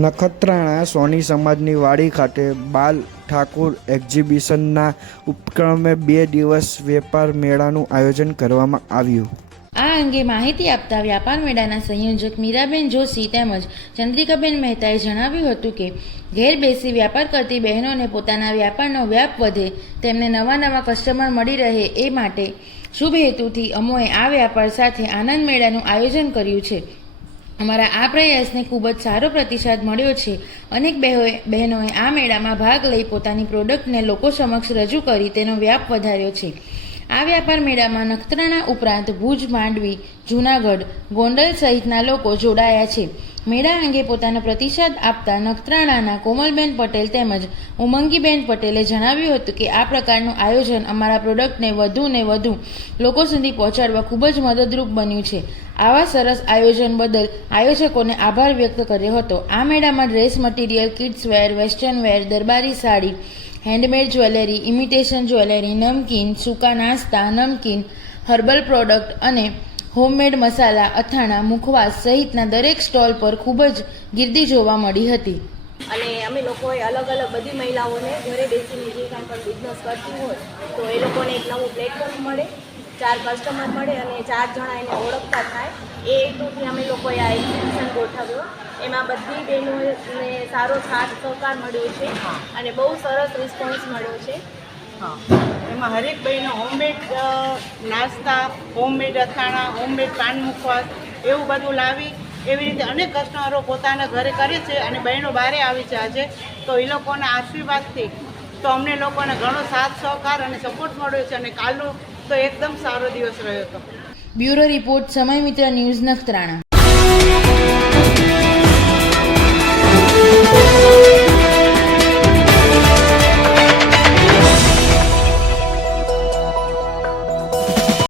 નખત્રાણા સોની સમાજની વાડી ખાતે બાલ ઠાકુર એક્ઝિબિશનના ઉપક્રમે 2 દિવસ વેપાર મેળાનું આયોજન કરવામાં આવ્યું। આ અંગે માહિતી આપતા વ્યાપાર મેળાના સંયોજક મીરાબેન જોશી તેમજ ચંદ્રિકાબેન મહેતાએ જણાવ્યું હતું કે ઘેર બેસી વ્યાપાર કરતી બહેનોને પોતાના વ્યાપારનો વ્યાપ વધે, તેમને નવા કસ્ટમર મળી રહે એ માટે શુભ હેતુથી અમોએ આ વ્યાપાર સાથે આનંદ મેળાનું આયોજન કર્યું છે। અમારા આ પ્રયાસને ખૂબ જ સારો પ્રતિસાદ મળ્યો છે। અનેક બહેનોએ આ મેળામાં ભાગ લઈ પોતાની પ્રોડક્ટને લોકો સમક્ષ રજૂ કરી તેનો વ્યાપ વધાર્યો છે। આ વ્યાપાર મેળામાં નખત્રાણા ઉપરાંત ભુજ, માંડવી, જૂનાગઢ, ગોંડલ સહિતના લોકો જોડાયા છે। મેળા અંગે પોતાનો પ્રતિસાદ આપતા નખત્રાણાના કોમલબેન પટેલ તેમજ ઉમંગીબેન પટેલે જણાવ્યું હતું કે આ પ્રકારનું આયોજન અમારા પ્રોડક્ટને વધુ લોકો સુધી પહોંચાડવા ખૂબ જ મદદરૂપ બન્યું છે। આવા સરસ આયોજન બદલ આયોજકોને આભાર વ્યક્ત કર્યો હતો। આ મેળામાં dress material, kids wear, western wear, દરબારી sari, handmade jewellery, imitation jewellery, નમકીન, સૂકા નાસ્તા, નમકીન, હર્બલ પ્રોડક્ટ અને હોમમેડ મસાલા, અથાણા, મુખવાસ સહિતના દરેક સ્ટોલ પર ખૂબ જ ગીર્દી જોવા મળી હતી। અને અમે લોકોએ અલગ બધી મહિલાઓને ઘરે બેસીને જે કાંઈ પણ બિઝનેસ કરતી હોય તો એ લોકોને એક નવું પ્લેટફોર્મ મળે, 4 કસ્ટમર મળે અને 4 જણા એને ઓળખતા થાય, એ હેતુથી અમે લોકોએ આ એક્ઝિબિશન ગોઠવ્યો। એમાં બધી બહેનોને સારો સાથ સહકાર મળ્યો છે અને બહુ સરસ રિસ્પોન્સ મળ્યો છે। એમાં હરેક બહેનો હોમમેડ નાસ્તા, હોમમેડ અથાણા, હોમમેડ પાન મુખવાસ એવું બધું લાવી એવી રીતે અનેક કસ્ટમરો પોતાના ઘરે કરે છે અને બહેનો બહારે આવી છે આજે, તો એ લોકોના આશીર્વાદથી તો અમને લોકોને ઘણો સાથ સહકાર અને સપોર્ટ મળ્યો છે અને કાલનો તો એકદમ સારો દિવસ રહ્યો હતો। બ્યુરો રિપોર્ટ, સમય મિત્ર ન્યૂઝ, નખત્રાણા।